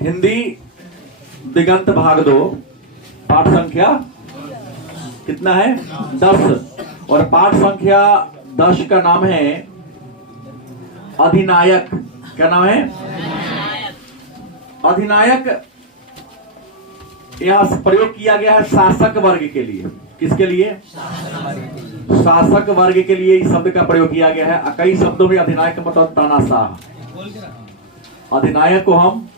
हिंदी दिगंत भाग 2 पाठ संख्या कितना है 10 और पाठ संख्या 10 का नाम है अधिनायक। क्या नाम है? अधिनायक। यहां प्रयोग किया गया है शासक वर्ग के लिए। किसके लिए? शासक वर्ग के लिए इस शब्द का प्रयोग किया गया है। कई शब्दों में अधिनायक मतलब तानाशाह। अधिनायक को हम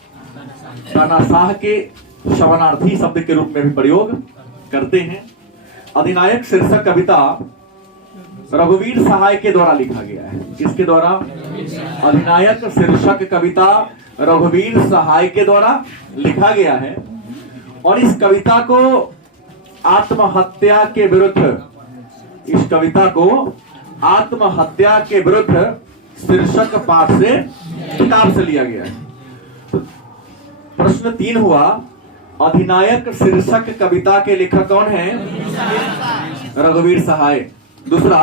तानाशाह के शवनार्थी शब्द के रूप में भी प्रयोग करते हैं। अधिनायक शीर्षक कविता रघुवीर सहाय के द्वारा लिखा गया है। किसके द्वारा? अधिनायक शीर्षक कविता रघुवीर सहाय के द्वारा लिखा गया है। और इस कविता को आत्महत्या के विरुद्ध, इस कविता को आत्महत्या के विरुद्ध शीर्षक पाठ से किताब से लिया गया है। प्रश्न 3 हुआ, अधिनायक शीर्षक कविता के लेखक कौन है? रघुवीर सहाय। दूसरा,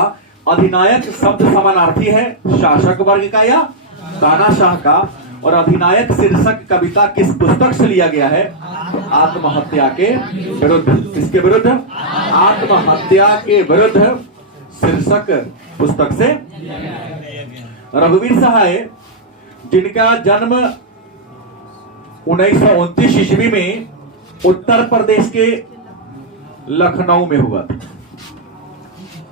अधिनायक शब्द समानार्थी है शासक वर्ग का या तानाशाह का। और अधिनायक शीर्षक कविता किस पुस्तक से लिया गया है? आत्महत्या के विरुद्ध। किसके विरुद्ध? आत्महत्या के विरुद्ध शीर्षक पुस्तक से। रघुवीर सहाय जिनका जन्म 1929 ईस्वी में उत्तर प्रदेश के लखनऊ में हुआ था।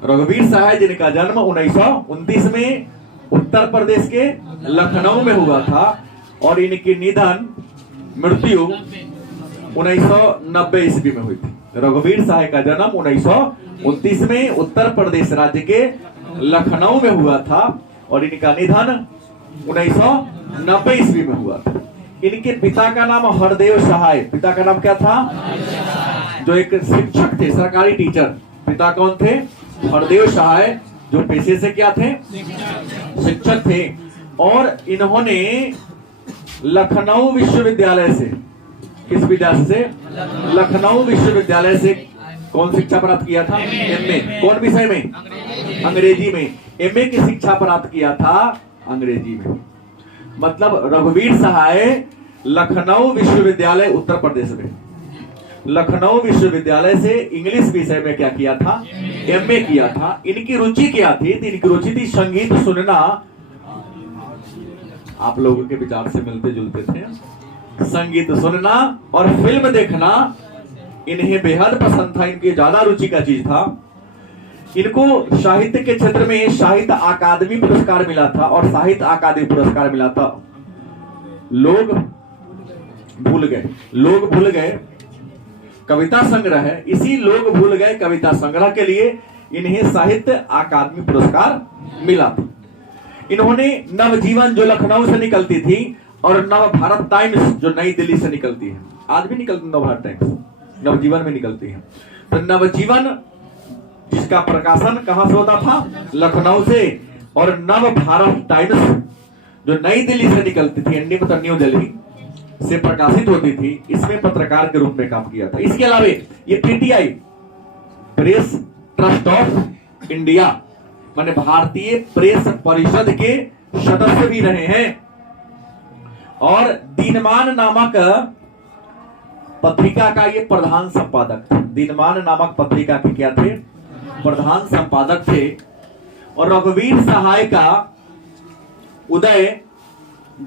रघुवीर सहाय जिनका जन्म 1929 में उत्तर प्रदेश के लखनऊ में हुआ था और इनकी निधन मृत्यु 1990 ईस्वी में हुई थी। रघुवीर सहाय का जन्म 1929 में उत्तर प्रदेश राज्य के लखनऊ में हुआ था और इनका निधन 1990 ईस्वी में हुआ था। इनके पिता का नाम हरदेव सहाय। पिता का नाम क्या था? जो एक शिक्षक थे, सरकारी टीचर। पिता कौन थे? हरदेव सहाय, जो पेशे से क्या थे? शिक्षक थे। और इन्होंने लखनऊ विश्वविद्यालय से, किस विद्यालय से? लखनऊ विश्वविद्यालय से कौन शिक्षा प्राप्त किया था? एमए। कौन विषय में? अंग्रेजी में। एमए की शिक्षा प्राप्त किया था अंग्रेजी में। मतलब रघुवीर सहाय लखनऊ विश्वविद्यालय उत्तर प्रदेश में, लखनऊ विश्वविद्यालय से इंग्लिश विषय में क्या किया था? एमए किया था। इनकी रुचि क्या थी? तो इनकी रुचि थी संगीत सुनना। आप लोगों के विचार से मिलते जुलते थे। संगीत सुनना और फिल्म देखना इन्हें बेहद पसंद था। इनकी ज्यादा रुचि का चीज था। इनको साहित्य के क्षेत्र में साहित्य अकादमी पुरस्कार मिला था और साहित्य अकादमी पुरस्कार मिला था। लोग भूल गए कविता संग्रह है। इसी लोग भूल गए कविता संग्रह के लिए इन्हें साहित्य अकादमी पुरस्कार मिला था। इन्होंने नवजीवन जो लखनऊ से निकलती थी और नव भारत टाइम्स जो नई दिल्ली से निकलती है, आज भी निकलती नव भारत टाइम्स, नवजीवन में निकलती है। तो नवजीवन जिसका प्रकाशन कहां से होता था? लखनऊ से। और नव भारत टाइम्स जो नई दिल्ली से निकलती थी, न्यू दिल्ली से प्रकाशित होती थी, इसमें पत्रकार के रूप में काम किया था। इसके अलावा ये PTI, press trust of India, माने भारतीय प्रेस परिषद के सदस्य भी रहे हैं। और दिनमान नामक पत्रिका का ये प्रधान संपादक थे। दिनमान नामक पत्रिका के क्या थे? प्रधान संपादक थे। और रघुवीर सहाय का उदय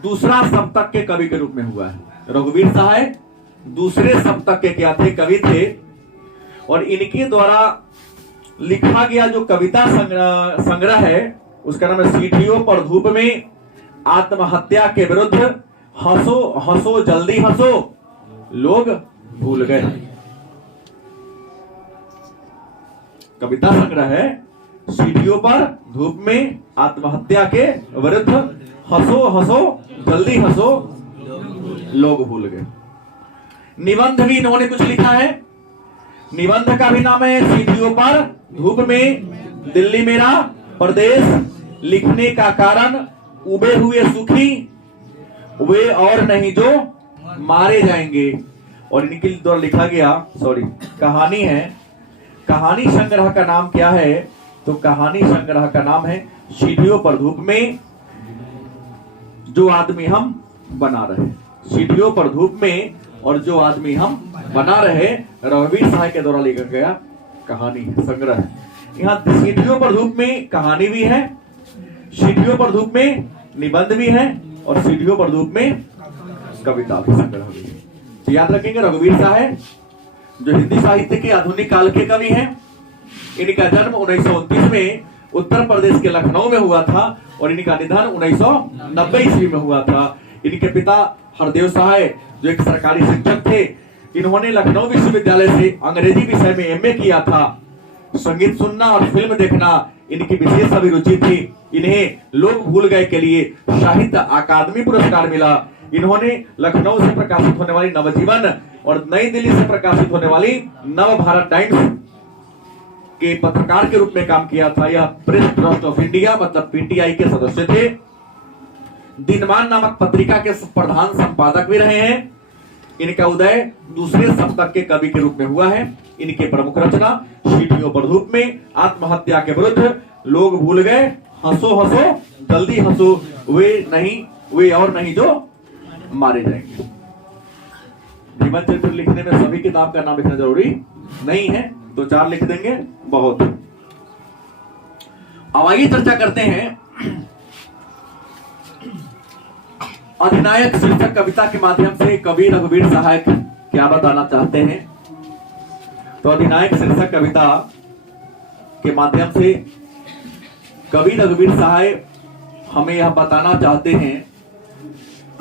दूसरा सप्तक के कवि के रूप में हुआ है। रघुवीर सहाय दूसरे सप्तक के क्या थे? कवि थे। और इनके द्वारा लिखा गया जो कविता संग्रह है उसका नाम है सीढ़ियों पर धूप में, आत्महत्या के विरुद्ध, हंसो हंसो जल्दी हंसो, लोग भूल गए। कविता संग्रह है सीढ़ियों पर धूप में, आत्महत्या के विरुद्ध, हंसो हंसो जल्दी हंसो, लोग भूल गए। निबंध भी इन्होंने कुछ लिखा है। निबंध का भी नाम है सीढ़ियों पर धूप में, दिल्ली मेरा प्रदेश, लिखने का कारण, उबे हुए सुखी वे और नहीं जो मारे जाएंगे। और इनके द्वारा लिखा गया कहानी है। कहानी संग्रह का नाम क्या है? तो कहानी संग्रह का नाम है सीढ़ियों पर धूप में, जो आदमी हम बना रहे। सीढ़ियों पर धूप में, और जो आदमी हम बना रहे, रघुवीर सहाय के द्वारा लिखा गया कहानी है, संग्रह है। यहाँ सीढ़ियों पर धूप में कहानी भी है, सीढ़ियों पर धूप में निबंध भी है, और सीढ़ियों पर धूप में कविता भी, संग्रह भी है। तो याद रखेंगे रघुवीर सहाय जो हिंदी साहित्य के आधुनिक काल के कवि हैं। इनका जन्म 1929 में उत्तर प्रदेश के लखनऊ में हुआ था और इनका निधन 1990 ईस्वी में हुआ था। इनके पिता हरदेव सहाय जो एक सरकारी शिक्षक थे, इन्होंने लखनऊ विश्वविद्यालय से अंग्रेजी विषय में एमए किया था। संगीत सुनना और फिल्म देखना इनकी विशेष अभिरुचि थी। इन्हें लोग भूल गए के लिए साहित्य अकादमी पुरस्कार मिला। इन्होंने लखनऊ से प्रकाशित होने वाली नवजीवन और नई दिल्ली से प्रकाशित होने वाली नव भारत टाइम्स के पत्रकार के रूप में काम किया था। यह प्रेस ट्रस्ट ऑफ इंडिया मतलब पीटीआई के सदस्य थे। दिनमान नामक पत्रिका के प्रधान संपादक भी रहे हैं। इनका उदय दूसरे शतक के कवि के रूप में हुआ है। इनके प्रमुख रचना सीढ़ियों पर धूप में, आत्महत्या के विरुद्ध, लोग भूल गए, हंसो हंसो जल्दी हंसो, वे और नहीं जो मारे जाएंगे। जीवन चरित्र लिखने में सभी किताब का नाम लिखना जरूरी नहीं है, दो चार लिख देंगे बहुत। अब आइए चर्चा करते हैं अधिनायक शीर्षक कविता के माध्यम से कवि रघुवीर सहाय क्या बताना चाहते हैं। तो अधिनायक शीर्षक कविता के माध्यम से कवि रघुवीर सहाय हमें यह बताना चाहते हैं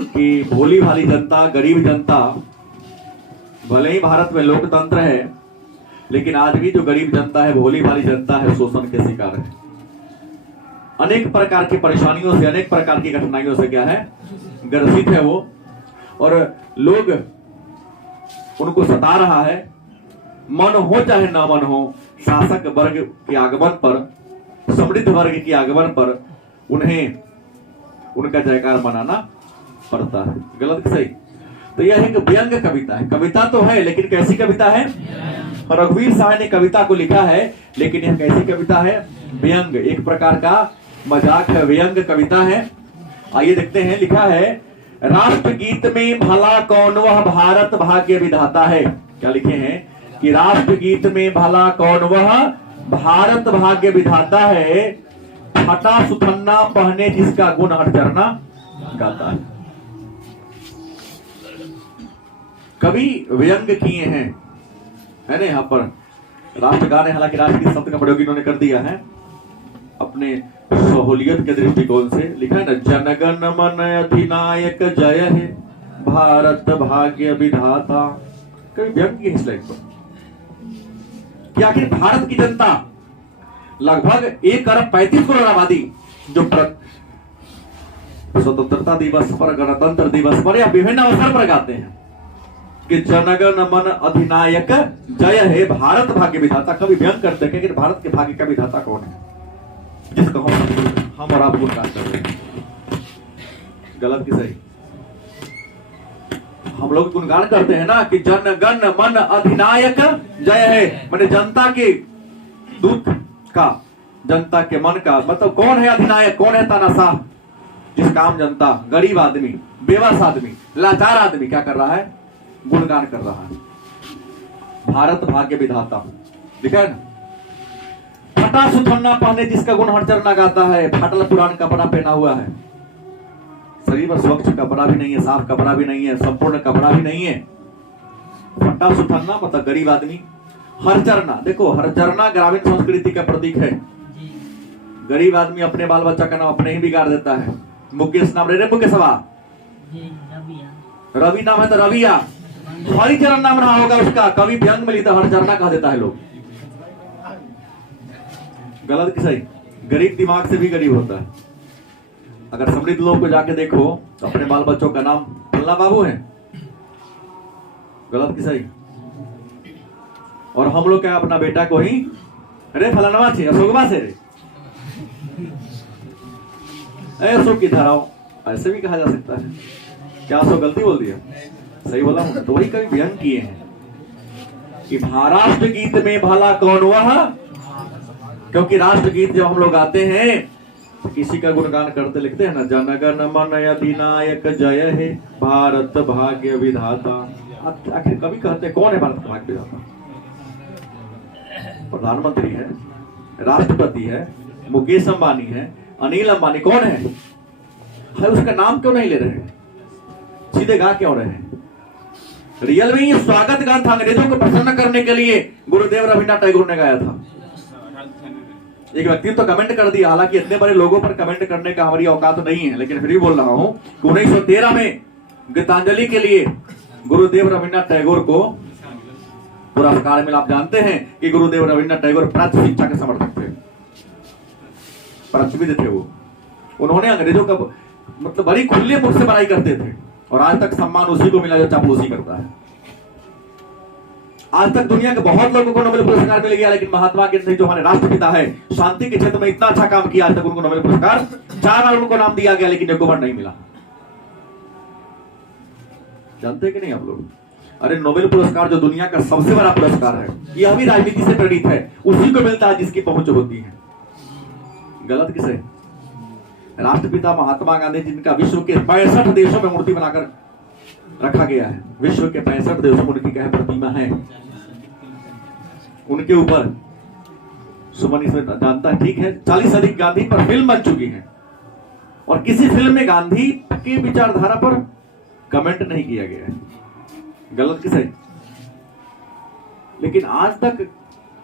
कि भोली भाली जनता, गरीब जनता, भले ही भारत में लोकतंत्र है लेकिन आज भी जो गरीब जनता है, भोली भाली जनता है, शोषण के शिकार है। अनेक प्रकार की परेशानियों से, अनेक प्रकार की कठिनाइयों से क्या है, ग्रसित है वो, और लोग उनको सता रहा है। मन हो चाहे ना मन हो, शासक वर्ग के आगमन पर, समृद्ध वर्ग के आगमन पर उन्हें उनका जयकार मनाना पड़ता है। गलत सही? तो यह एक व्यंग्य कविता है। कविता तो है लेकिन कैसी कविता है? रघुवीर सहाय ने कविता को लिखा है लेकिन यह कैसी कविता है? व्यंग्य, एक प्रकार का मजाक है, व्यंग्य कविता है। आइए देखते हैं। लिखा है, राष्ट्रगीत में भला कौन वह भारत भाग्य विधाता है। क्या लिखे हैं कि राष्ट्रगीत में भला कौन वह भारत भाग्य विधाता है, फटा सुथन्ना पहने जिसका गुण हर चरना गाता है। कवि व्यंग किए हैं, है ना। यहाँ पर राष्ट्रगान है, हालांकि राष्ट्रगीत शब्द का प्रयोग इन्होंने कर दिया है अपने सहूलियत के दृष्टिकोण से। लिखा है ना, जनगण मन अधिनायक जय है, भारत भाग्य विधाता। कभी व्यंग की इस लाइन पर कि आखिर भारत की जनता लगभग 1 अरब 35 करोड़ आबादी जो स्वतंत्रता दिवस पर, गणतंत्र दिवस पर या विभिन्न अवसर पर गाते हैं कि जनगण मन अधिनायक जय है, भारत भाग्य विधाता। कभी व्यंग करते हैं कि भारत के भाग्य का विधाता कौन है जिसका हम और आप गुणगान कर रहे हैं। गलत की सही? हम लोग गुणगान करते हैं ना कि जनगण मन अधिनायक जय है, माने जनता के दूत का, जनता के मन का। मतलब कौन है अधिनायक, कौन है तानाशाह? जिसका आम जनता, गरीब आदमी, बेबस आदमी, लाचार आदमी क्या कर रहा है? गुणगान कर रहा है। भारत भाग्य विधाता लिखा है ना। फटा सुथन्ना पहने जिसका गुण हर चरना गाता है। फाटल पुरान कपड़ा पहना हुआ है, शरीर पर स्वच्छ कपड़ा भी नहीं है, साफ कपड़ा भी नहीं है, संपूर्ण कपड़ा भी नहीं है। फटा सुथन्ना मतलब गरीब आदमी। हरचरना, देखो हरचरना ग्रामीण संस्कृति का प्रतीक है। गरीब आदमी अपने बाल बच्चा का नाम अपने ही बिगाड़ देता है। मुकेश नाम रे मुकेशवा, रवि नाम है तो रविया, हरिचरण नाम रहा होगा उसका, कवि व्यंग में लिखता हरचरना कह देता है लोग। गलत की सही? गरीब दिमाग से भी गरीब होता है। अगर समृद्ध लोग को जाके देखो तो अपने बाल बच्चों का नाम फलना बाबू है। गलत की सही? और हम लोग क्या अपना बेटा को ही अरे फलानवा छे, अशोकवा से रे, अशोक की धराओ, ऐसे भी कहा जा सकता है। क्या अशोक गलती बोल दिया? सही बोला हूं। तो वही कभी व्यंग किए हैं कि महाराष्ट्र गीत में भला कौन वह, क्योंकि राष्ट्रगीत जब हम लोग गाते हैं किसी का गुणगान करते लिखते हैं ना, जनगण मन अधिनायक जय है भारत भाग्य विधाता। आखिर कवि कहते हैं कौन है भारत का भाग्य विधाता? प्रधानमंत्री है, राष्ट्रपति है, मुकेश अंबानी है, अनिल अंबानी, कौन है? उसका नाम क्यों नहीं ले रहे? सीधे गा क्यों रहे? रियल में ये स्वागत गान था, अंग्रेजों को प्रसन्न करने के लिए गुरुदेव रविन्द्रनाथ टैगोर ने गाया था। एक व्यक्ति तो कमेंट कर दिया, हालांकि इतने बड़े लोगों पर कमेंट करने का हमारी औकात नहीं है, लेकिन फिर भी बोल रहा हूं कि 1913 में गीतांजलि के लिए गुरुदेव रविन्द्रनाथ टैगोर को पुरस्कार मिला। आप जानते हैं कि गुरुदेव रविन्द्रनाथ टैगोर प्राच्य शिक्षा के समर्थक थे, प्राच्यविद थे वो। उन्होंने अंग्रेजों का मतलब बड़ी खुले मुख से बड़ाई करते थे, और आज तक सम्मान उसी को मिला जो चापलूसी करता है। आज तक दुनिया के बहुत लोगों को नोबेल पुरस्कार मिल गया, लेकिन महात्मा गांधी जो हमारे राष्ट्रपिता है, शांति के क्षेत्र में इतना अच्छा काम किया, आज तक उनको नोबेल पुरस्कार 4 बार उनको नाम दिया गया, लेकिन एक बार नहीं मिला। जानते हैं कि नहीं आप लोग? अरे नोबेल पुरस्कार जो दुनिया का सबसे बड़ा पुरस्कार है, यह भी राजनीति से प्रेरित है, उसी को मिलता है जिसकी पहुंच होती है। गलत किसे? राष्ट्रपिता महात्मा गांधी जिनका विश्व के 65 देशों में मूर्ति बनाकर रखा गया है, विश्व के 65 देशों में उनकी क्या प्रतिमा है, उनके ऊपर सुमन इसमें जानता है, ठीक है। 40 से अधिक गांधी पर फिल्म बन चुकी है, और किसी फिल्म में गांधी की विचारधारा पर कमेंट नहीं किया गया है। गलत किसे? लेकिन आज तक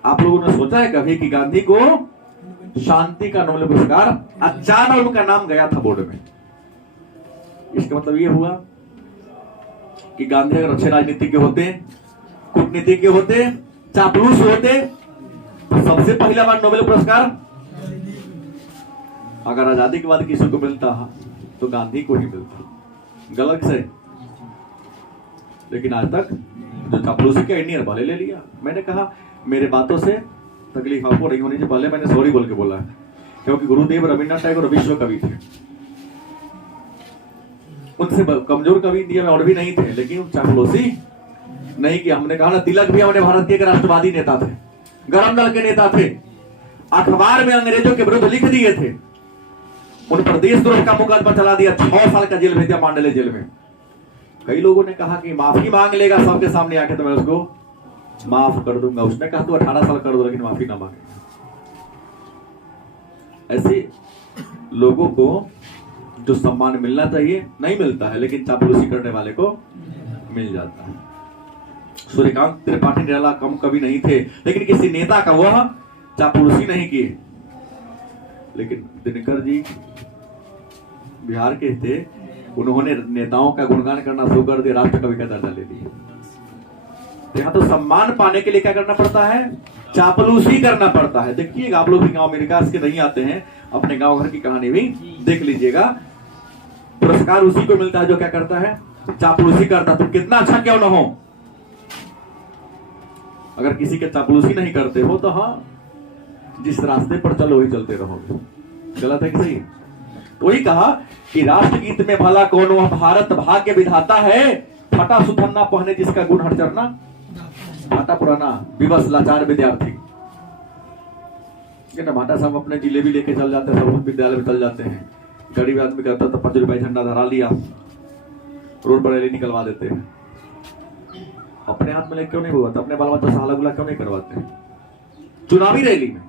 आप लोगों ने सोचा है कभी कि गांधी को शांति का नोबेल पुरस्कार अचानक उनका नाम गया था बोर्ड में? इसका मतलब ये हुआ कि गांधी अगर अच्छे राजनीतिज्ञ होते, कूटनीतिज्ञ होते, चापलूस होते, तो सबसे पहला बार नोबेल पुरस्कार अगर आजादी के बाद किसी को मिलता तो गांधी को ही मिलता। गलत से? लेकिन आज तक जो चापलूसी के इंडियन वाले ले लिया। मैंने कहा मेरे बातों से तकलीफ आपको नहीं होनी चाहिए, पहले मैंने सॉरी बोल के बोला है, क्योंकि गुरुदेव रविन्द्रनाथ टैगोर विश्व कवि थे, उनसे कमजोर कवि इंडिया में और भी नहीं थे, लेकिन चापलूसी नहीं किया। हमने कहा ना, तिलक भी हमारे भारत के एक राष्ट्रवादी नेता थे, गरम दल के नेता थे, अखबार में अंग्रेजों के विरुद्ध लिख दिए थे, उन पर देशद्रोह का मुकदमा चला दिया, 6 साल का जेल भेजा मांडले जेल में। कई लोगों ने कहा कि माफी मांग लेगा सबके सामने आके तो मैं उसको माफ कर दूंगा। उसने कहा तू 18 साल कर दो, लेकिन माफी ना मांगे। ऐसे लोगों को जो सम्मान मिलना चाहिए नहीं मिलता है, लेकिन चापलूसी करने वाले को मिल जाता है। सूर्यकांत त्रिपाठी निराला कम कवि नहीं थे, लेकिन किसी नेता का वह चापलूसी नहीं किए। लेकिन दिनकर जी बिहार के थे, उन्होंने नेताओं का गुणगान करना शुरू कर दिया, राष्ट्र कवि का दर्जा ले लिया। यहाँ तो सम्मान पाने के लिए क्या करना पड़ता है? चापलूसी करना पड़ता है। देखिएगा आप लोग भी गांव अमेरिका से नहीं आते हैं, अपने गांव घर की कहानी भी देख लीजिएगा। पुरस्कार उसी को मिलता है जो क्या करता है? चापलूसी करता है। तुम कितना अच्छा क्यों ना हो, अगर किसी के चापलूसी नहीं करते हो तो हाँ, जिस रास्ते पर चलो वही चलते रहोगे। गलत है कि सही? तो वही कहा कि राष्ट्रगीत में भला कौन वह भारत भाग्य विधाता है, फटा सुथन्ना पहने जिसका गुण हट चढ़ना, भाटा पुराना विवश लाचार विद्यार्थी। भाटा साहब अपने जिलेबी लेके चल जाते हैं, सब विद्यालय में चल जाते हैं। गरीब आदमी करता तो 5 रुपए झंडा धरा लिया, रोड पर रैली निकलवा देते हैं। अपने हाथ में लेके क्यों नहीं हुआ? अपने बाल बच्चा साला गुला क्यों नहीं करवाते? चुनावी रैली में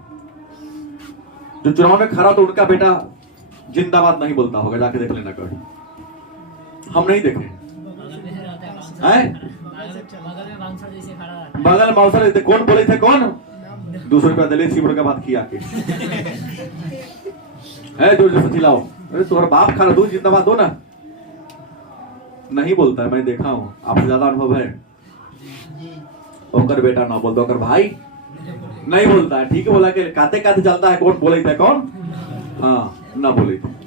जो चुनाव में खड़ा तो उनका बेटा जिंदाबाद नहीं बोलता होगा, जाके देख लेना कभी। हम नहीं देखे बगल माउसर कौन बोले थे? कौन 200 रुपया दलित सिमर का बात किया के है जोर जोर से चिल्लाओ, अरे तुम्हारा बाप खा रहा, दो जिंदाबाद दो ना। नहीं बोलता है, मैं देखा हूँ, आपसे ज्यादा अनुभव है। ओकर बेटा ना बोलता, ओकर भाई नहीं बोलता है। ठीक है, बोला कि काते काते चलता है, कौन बोले थे? कौन? हाँ, ना बोले थे।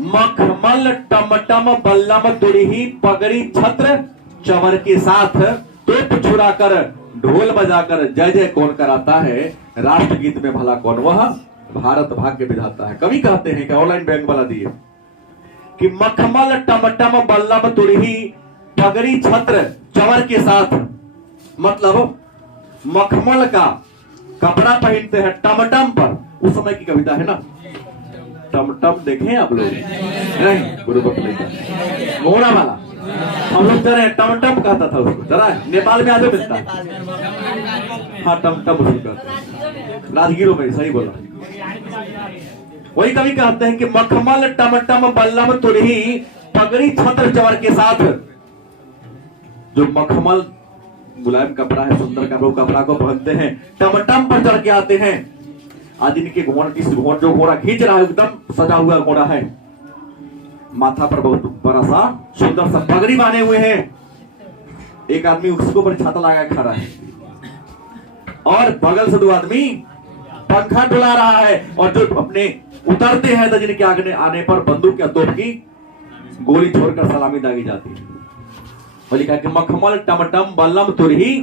मखमल टमटम बल्लम दुड़ही पगड़ी छत्र चवर के साथ तोप छुराकर ढोल बजाकर जय जय कौन कराता है, राष्ट्रगीत में भला कौन वह भारत भाग्य विधाता है। कवि कहते हैं कि ऑनलाइन बैंक वाला दिए कि मखमल टमटम बल्लम दुड़ही पगड़ी छत्र चवर के साथ, मतलब मखमल का कपड़ा पहनते हैं टमटम पर, उस समय की कविता है ना। टमटम देखे आप लोग? नहीं, गुरुबक नहीं, मोरा वाला हम लोग जरा टमटम कहता था उसको, जरा नेपाल में आजो मिलता है। हाँ, टमटम उसको कहते हैं, राजगीरों में। सही बोला। वही कवि कहते हैं कि मखमल टमटम बल्लम तुरही पगड़ी छत्र चवर के साथ। जो मखमल मुलायम कपड़ा है, सुंदर कपड़ा को पहनते हैं, टमटम पर चढ़ के आते हैं। आज इनके घोड़ा जो घोड़ा खींच रहा है एकदम सजा हुआ घोड़ा है, माथा पर बहुत बड़ा सा सुंदर सा पगड़ी बांधे हुए हैं। एक आदमी उसके ऊपर छाता लगा खड़ा है और बगल से दो आदमी पंखा डुला रहा है। और जो अपने उतरते हैं तो जिनके आगे आने पर बंदूक या तोप की गोली छोड़कर सलामी दागी जाती है। और लिखा कि मखमल टमटम बल्लम तुरही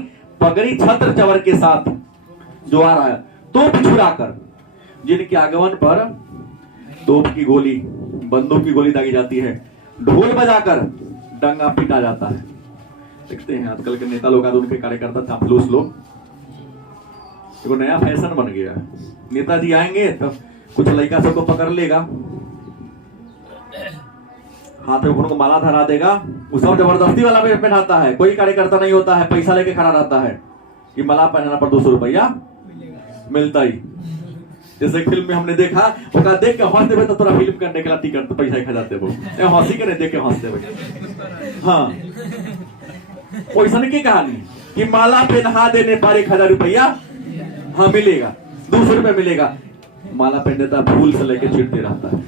पगड़ी छत्र चवर के साथ जो आ रहा है, तोप छुड़ाकर जिनके आगमन पर तोप की गोली, बंदूक की गोली दागी जाती है, ढोल बजाकर डंगा पीटा जाता है। देखते हैं आजकल के नेता लोग, उनके कार्यकर्ता चापलूस लोग, देखो नया फैशन बन गया। नेताजी आएंगे तो कुछ लड़का सबको पकड़ लेगा, हाथ में उनको माला धरा देगा, वो सब जबरदस्ती वाला भी पहनाता है। कोई कार्यकर्ता नहीं होता है, पैसा लेके खड़ा रहता है कि माला पहनाना पर 200 रुपया मिलता ही। जैसे फिल्म में हमने देखा, वो कहा देख के हंसते हुए तो थोड़ा फिल्म करने के लिए टिकट तो पैसा खा जाते वो, हंसी के नहीं देख के हंसते हुए। हाँ, वैसा की कहानी कि माला पहना देने पर 1000 रुपया हाँ मिलेगा, 200 रुपया मिलेगा। माला पहन देता, फूल से लेके छीटते रहता है।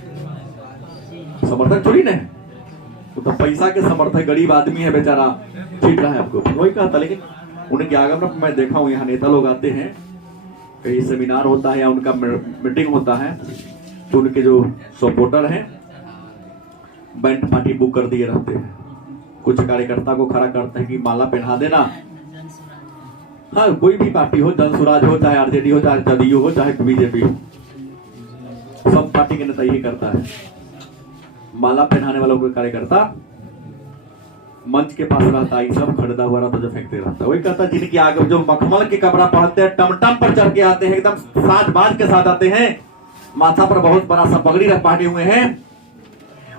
समर्थक थोड़ी ना, वो तो पैसा के समर्थक, गरीब आदमी है बेचारा, छीट रहा है आपको। वही कहता, लेकिन उनके आगमन में मैं देखा हूँ, यहाँ नेता लोग आते हैं, कहीं सेमिनार होता है या उनका मीटिंग होता है, तो उनके जो सपोर्टर हैं बैंड पार्टी बुक कर दिए रहते हैं। कुछ कार्यकर्ता को खड़ा करते हैं कि माला पहना देना। हाँ, कोई भी पार्टी हो, जनसुराज हो, चाहे आरजेडी हो, चाहे जदयू हो, चाहे बीजेपी हो, सब पार्टी के नेता यही करता है। माला पहनाने वालों को कार्यकर्ता मंच के पास रहता है, सब खरीदा हुआ रहता, जो फेंकते रहता है। वही कहता, जिनकी आगे जो मखमल के कपड़ा पहनते हैं, टमटम पर चढ़ के आते हैं, एकदम साज बाज के साथ आते हैं, माथा पर बहुत बड़ा सा पगड़ी रख बांधे हुए हैं,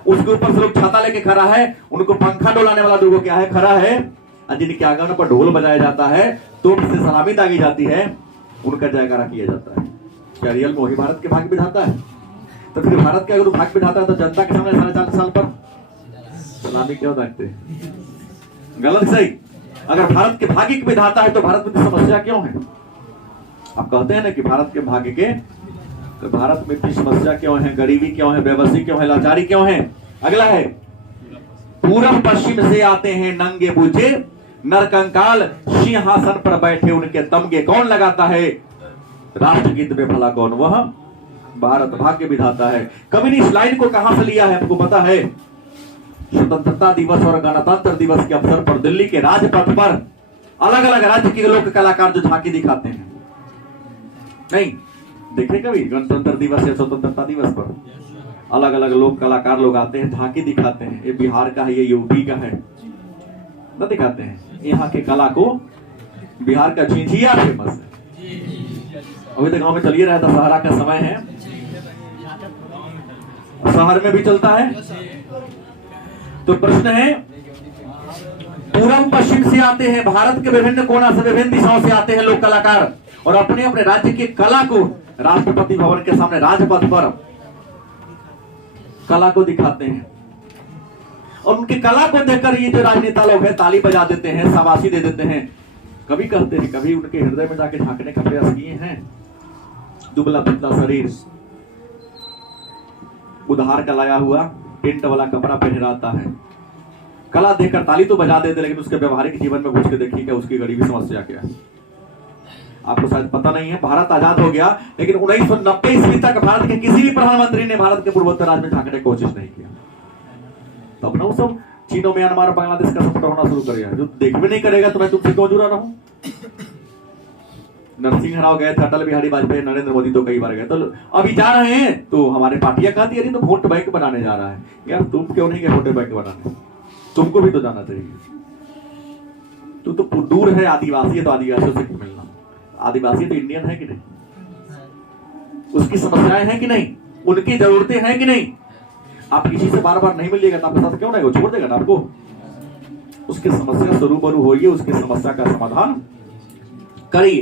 उसके ऊपर से लोग छाता लेके खड़ा है, उनको पंखा डोलाने वाला जो क्या है खड़ा है, और जिनके आगमन पर ढोल बजाया जाता है, तोप से सलामी दागी जाती है, उनका जयकारा किया जाता है। क्या रियल में वही भारत के भाग्य विधाता है? तो फिर भारत के अगर भाग्य विधाता है तो जनता के सामने 4.5 साल पर सलामी क्यों दागते हैं? गलत सही? अगर भारत के भाग्य के विधाता है तो भारत में समस्या क्यों है? आप कहते हैं ना कि भारत के भाग्य के, तो भारत में इतनी समस्या क्यों है, गरीबी क्यों है, बेबसी क्यों है, लाचारी क्यों है? अगला है, पूरब पश्चिम से आते हैं नंगे बूझे नरकंकाल, सिंहासन पर बैठे उनके तमगे कौन लगाता है, राष्ट्रगीत में भला कौन वह भारत भाग्य विधाता है। कवि ने इस लाइन को कहां से लिया है आपको पता है? स्वतंत्रता दिवस और गणतंत्र दिवस के अवसर पर दिल्ली के राजपथ पर अलग अलग राज्य के लोक कलाकार जो झांकी दिखाते हैं, नहीं देखे कभी? गणतंत्र दिवस या स्वतंत्रता दिवस पर अलग अलग लोक कलाकार लोग आते हैं, झांकी दिखाते हैं। ये बिहार का है, ये यूपी का है, ना दिखाते हैं यहाँ के कला को। बिहार का झिझिया फेमस है, अभी तक गांव में चलिए रहा था, सहारा का समय है, शहर में भी चलता है। तो प्रश्न है, पूरब पश्चिम से आते हैं, भारत के विभिन्न कोना से, विभिन्न दिशाओं से आते हैं लोक कलाकार और अपने अपने राज्य की कला को राष्ट्रपति भवन के सामने राजपथ पर कला को दिखाते हैं। और उनकी कला को देखकर ये जो राजनेता लोग हैं ताली बजा देते हैं, शाबाशी दे देते हैं। कभी कहते हैं, कभी उनके हृदय में जाके झांकने का प्रयास किए हैं? दुबला पतला शरीर, उधार का लाया हुआ टेंट वाला कपड़ा पहन रहता है, कला देखकर ताली तो बजा देते, लेकिन उसके व्यवहारिक जीवन में घुस के देखिए क्या उसकी गरीबी समस्या क्या है। आपको शायद पता नहीं है, भारत आजाद हो गया, लेकिन 1990 ईस्वी तक भारत के किसी भी प्रधानमंत्री ने भारत के पूर्वोत्तर राज्य में झांकने की कोशिश नहीं किया। तब ना वो सब चीनों, म्यांमार, बांग्लादेश का सपोर्ट होना शुरू कर दिया। जो देख भी नहीं करेगा तो मैं तुमसे क्यों जुड़ा रहूं? नरसिंह राव गए थे, अटल बिहारी वाजपेयी, नरेंद्र मोदी तो कई बार गए, तो अभी जा रहे हैं तो हमारे पार्टियां कहती है तो वोट बैंक बनाने जा रहा है। यार तुम क्यों नहीं गए वोट बैंक बनाने? तुमको भी तो जाना चाहिए। तू तो दूर है, आदिवासी है तो आदिवासियों से मिलना। आदिवासी तो इंडियन है कि नहीं? उसकी समस्याएं हैं कि नहीं, उनकी जरूरतें हैं कि नहीं। आप किसी से बार बार नहीं मिलिएगा तो आपके साथ क्यों नहीं, वो छोड़ देगा ना आपको। उसकी समस्या से रूबरू होइए, उसकी समस्या का समाधान करिए।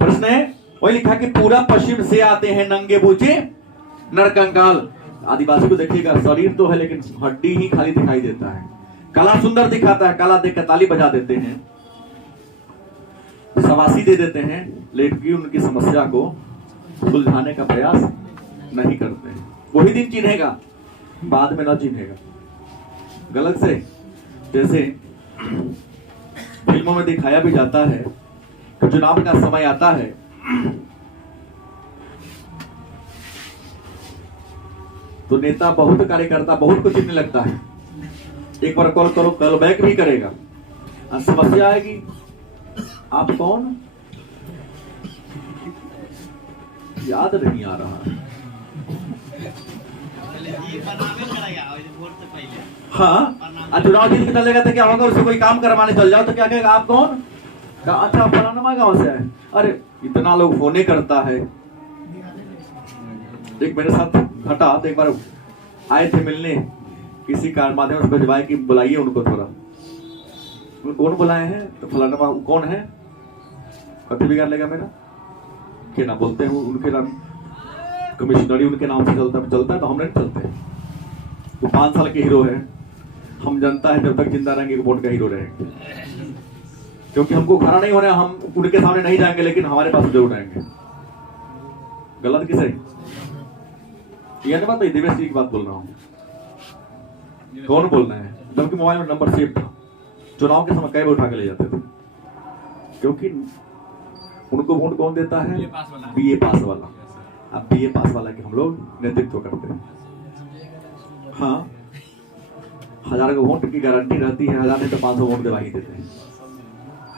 प्रश्न है वही लिखा कि पूरा पश्चिम से आते हैं नंगे बूचे नरकंकाल। आदिवासी को देखिएगा, शरीर तो है लेकिन हड्डी ही खाली दिखाई देता है। कला सुंदर दिखाता है, कला देख कर ताली बजा देते हैं, शाबाशी दे देते हैं, लेकिन उनकी समस्या को सुलझाने का प्रयास नहीं करते हैं। वही दिन चिन्हेगा, बाद में ना चिन्हेगा। गलत से जैसे फिल्मों में दिखाया भी जाता है कि चुनाव का समय आता है तो नेता बहुत, कार्यकर्ता बहुत कुछ चिन्हने लगता है। एक बार कॉल करो, कॉल बैक भी करेगा, समस्या आएगी, आप कौन, याद नहीं आ रहा। हाँ, चुनाव जीत के चलेगा तो क्या होगा, उससे कोई काम करवाने चल जाओ तो क्या कहेगा, आप कौन, अच्छा फलाना गांव से है। अरे इतना लोग फोने करता है। एक मेरे साथ घटा, तो एक बार आए थे मिलने, किसी कार माध्यम से भिजवाए कि बुलाइए उनको थोड़ा। कौन बुलाए हैं, तो फलाना कौन है, कभी बिगाड़ लेगा मेरा, क्या ना बोलते हैं उनके नाम, कमिश्नरी उनके नाम से चलता है तो हम नहीं चलते। वो 5 साल के हीरो है, हम जनता है जब तक जिंदा रहेंगे वोट का हीरो रहेंगे, क्योंकि हमको खड़ा नहीं होना, हम उनके सामने नहीं जाएंगे लेकिन हमारे पास जरूर आएंगे। गलत की सही, यह बात नहीं, दिव्य की बात बोल रहा हूँ। कौन बोलना है, जबकि मोबाइल में नंबर सेव था, चुनाव के समय कई बार उठा के ले जाते थे, क्योंकि उनको वोट कौन देता है, बीए पास वाला। अब बीए पास वाला के हम लोग नेतृत्व करते हैं। हाँ, 1000 को वोट की गारंटी रहती है, 1000 नहीं तो 500 वोट दिवा ही देते हैं।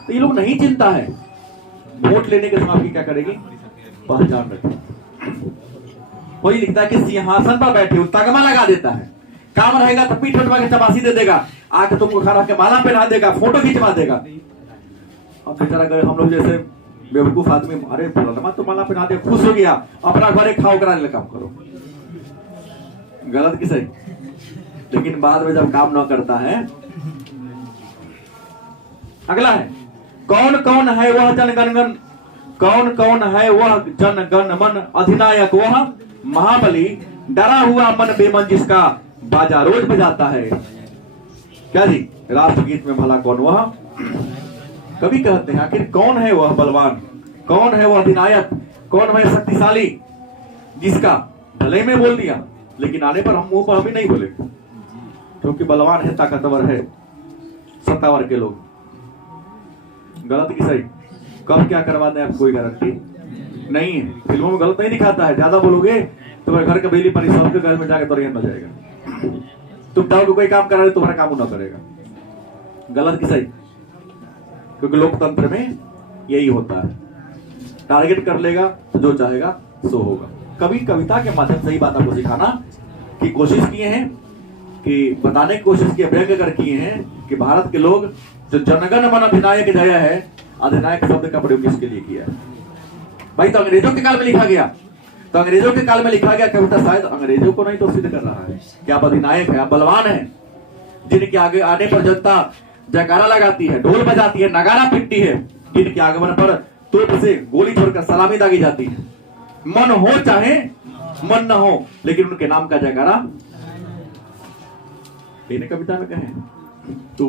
तो ये लोग नहीं चिंता है, वोट लेने के समय आपकी क्या करेगी, पहचान रखेगी। कोई लिखता है कि सिंहासन पर बैठे हो, तगमा लगा देता है, काम रहेगा तो पीठ पटवा के चपासी दे देगा, आके तुमको खड़ा के माला पहना देगा, फोटो खिंचवा देगा। अब बेचारा अगर हम लोग जैसे बेवकूफ आदमी, अरे फलाना तो माला पहना दिया, खुश हो गया, अपना घरे खाओ कराने काम करो। गलत की सही, लेकिन बाद में जब काम न करता है। अगला है, कौन कौन है वह जनगणगण, कौन कौन है वह जनगण मन अधिनायक, वह महाबली डरा हुआ मन बेमन जिसका बाजा रोज बजाता है। क्या जी, राष्ट्रगीत में भला कौन वह, कवि कहते हैं आखिर कौन है वह बलवान, कौन है वह अधिनायक, कौन है शक्तिशाली जिसका, भले में बोल दिया लेकिन आने पर हम मुंह पर हम ही नहीं बोले, क्योंकि बलवान है, ताकतवर है, सत्तावर के लोग। गलत की सही, कब क्या करवा दें आप कोई गारंटी नहीं है। फिल्मों में गलत नहीं दिखाता है, ज्यादा बोलोगे तो घर के बिजली पानी सबके घर में जाके तुरंत हो जाएगा। तुम डाउट कोई काम करा रहे तुम्हारा काम ना करेगा। गलत की सही, क्योंकि लोकतंत्र में यही होता है, टारगेट कर लेगा तो जो चाहेगा सो होगा। कभी कविता के माध्यम से ही बात आपको सिखाना की कोशिश किए हैं, कि बताने की कोशिश की, व्यंग कर किए हैं कि भारत के लोग जो जनगण मन अधिनायक जय है, अधिनायक शब्द का प्रयोग किसके लिए किया है भाई, तो अंग्रेजों के काल में लिखा गया, तो अंग्रेजों के काल में लिखा गया कविता शायद अंग्रेजों को नहीं तो सिद्ध कर रहा है कि आप अधिनायक है, आप बलवान है, जिनके आगे आने पर जनता जयकारा लगाती है, ढोल बजाती है, नगारा पीटती है, जिनके आगमन पर तोप से गोली छोड़कर सलामी दागी जाती है, मन हो चाहे मन न हो लेकिन उनके नाम का जयकारा। कविता में कहें तो